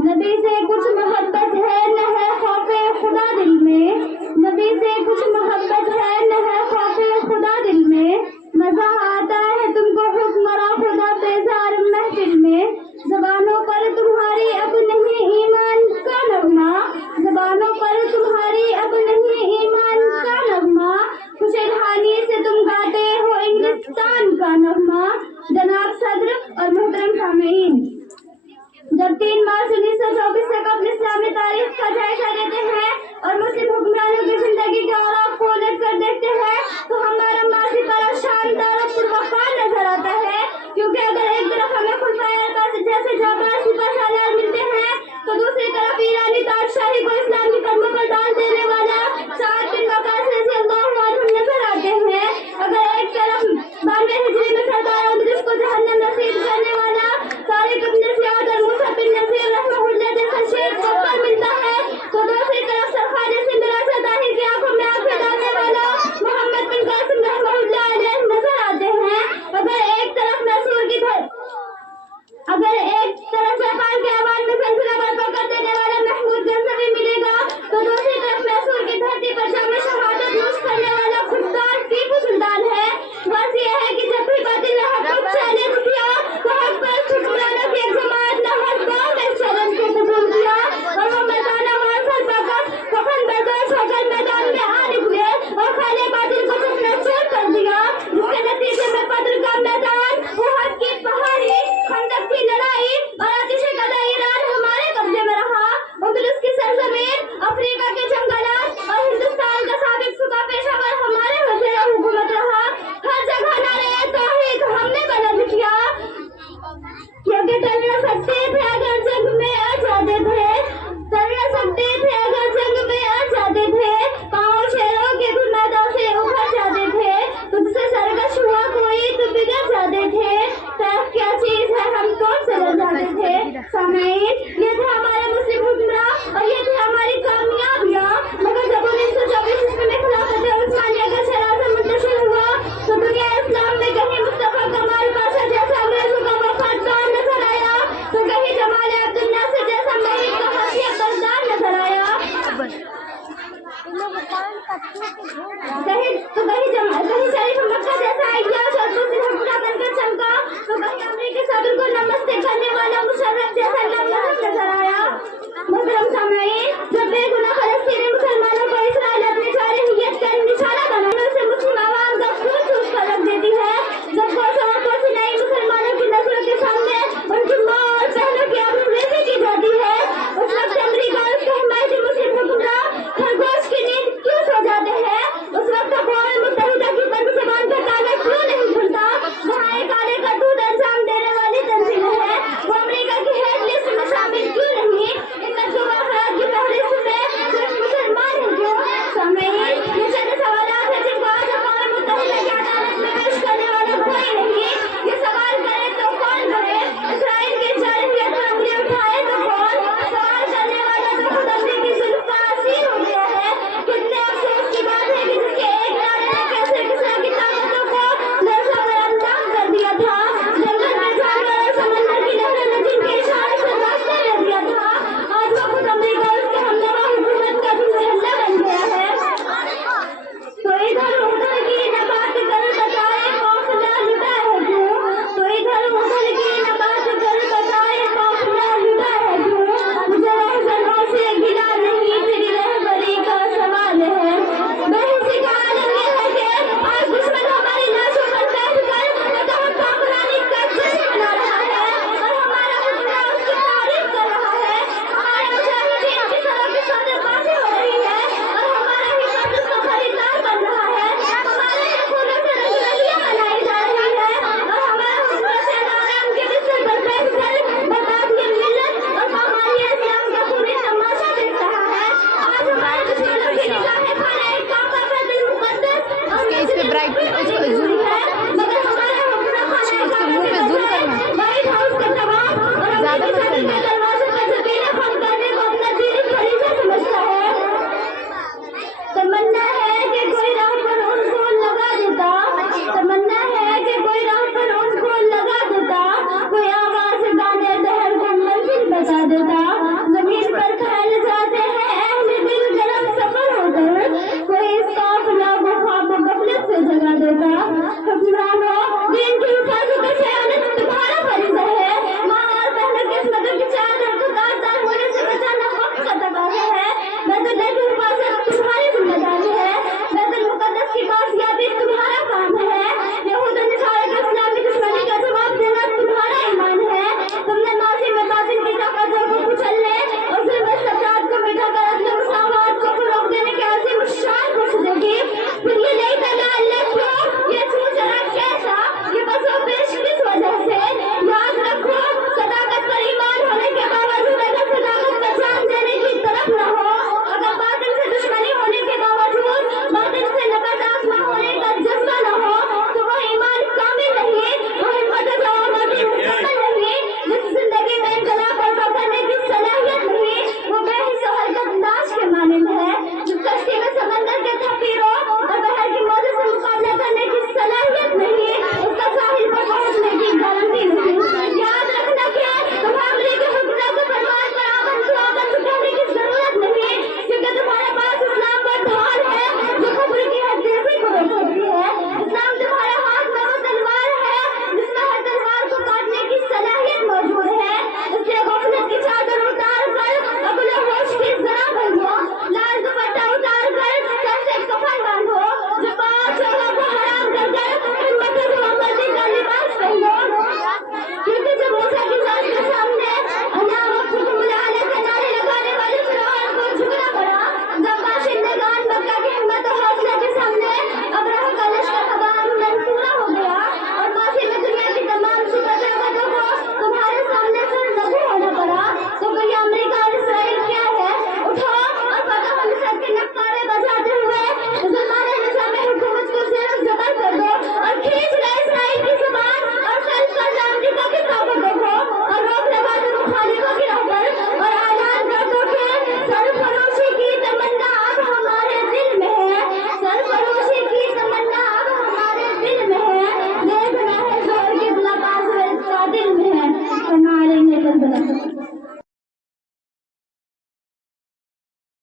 नबी से कुछ मोहब्बत है न है खौफे खुदा दिल में, नबी से कुछ मोहब्बत है न है खौफे खुदा दिल में, मजा आता है तुमको हुक्मरां खुदा बेजार महफिल में, ज़बानों पर तुम्हारी अब नहीं ईमान का नगमा, ज़बानों पर तुम्हारी अब नहीं ईमान का नगमा, खुशहाली से तुम गाते हो हिंदुस्तान का नगमा। जनाब सदर और मोहतरम सामीन, जब 3 मार्च 1924 से कबल इस्लामी तारीख का जायजा लेते हैं और मुस्लिम हुक्मरानों की जिंदगी के औराक को उलट कर देखते हैं तो हमारा माजी बड़ा शानदार और पुरवकार नजर आता है, क्योंकि अगर एक तरफ हमें खुलफाए अरबाज़ जैसे जाबाज सिपहसालार मिलते हैं तो दूसरी तरफ ईरानी ताजशाही को इस्लाम की कदमों पर डाल देने वाला साद बिन वक़ास रज़ियल्लाहु अन्हु नजर आते हैं। अगर एक तरफ 92 हिजरी में सरदार अंग्रेज को जहन्नम नसीब करने वाला तारिक इब्न ज़ियाद और मूसा बिन नज़ीर रहमहुल्लाह जैसा शेख बख्तर मिलता है तो दूसरी तरफ सरखार जैसे मिराज़ दाही की आंखों में आंखें डालने वाला मोहम्मद बिन कासिम रहमहुल्लाह अलैह नजर आते हैं। अगर एक तरफ जापान के आवाज में सिलसिला बर्पा कर देने वाला महमूद गजनवी मिलेगा तो दूसरी तरफ मैसूर की धरती पर शाम शहादत नोश करने वाला खुददार टीपू सुल्तान है। बस ये है कि जब भी बातिल ने हक को चैलेंज किया तो हक पर हुक्मरानों की एक जमात ने हर गांव में चैलेंज को कबूल किया और वो मैदाना वार सर पाकर कफन बर्दाश्त होकर मैदान में आ निकले और खाले बातिल को चकनाचूर कर दिया, जिसके नतीजे में बद्र का मैदान, उहद की पहाड़ी, खंदक की लड़ाई और आतिशे गदा ईरान हमारे कब्जे में रहा। उंगलुस की सरजमीन, अफ्रीका के जंगलात और हिंदुस्तान का साबिक सुका पेशावर हमारे वज़ीर हुकूमत रहा। हर जगह नारे तौहीद हमने बुलंद किया, क्योंकि चल न सकते थे अगर जंग में आ जाते थे, चल न सकते थे अगर जंग में आ जाते थे, पाँव शेरों के भी मैदान से उभर जाते थे, तुझसे सरकश हुआ कोई तो बिगड़ जाते थे, तैफ क्या चीज है हम कौन से डर जाते थे। सामीन, ये थे हमारे मुस्लिम हुक्मरां और ये थी हमारी कामयाबियां, मगर जब 1924 ईस्वी में खिलाफत उस्मानिया का शराज़ा मुंतशिर हुआ तो दुनिया इस्लाम में कहीं मुस्तफा कमाल पाशा जैसा अंग्रेजों का वफादार नजर आया तो कहीं जमाल अब्दुल नासिर जैसा महीन का हसीब बरदार नजर आया, कहीं शरीफ मक्का जैसा अय्याश और दूसरी हुक्मरां बनकर चमका तो कहीं अमरीकी सदर को नमस्ते करने वाला मुशर्रफ जैसा लम्हा नजर आया। मोहतरम सामीन, जब बेगुनाह फलस्तीनी मुसलमानों को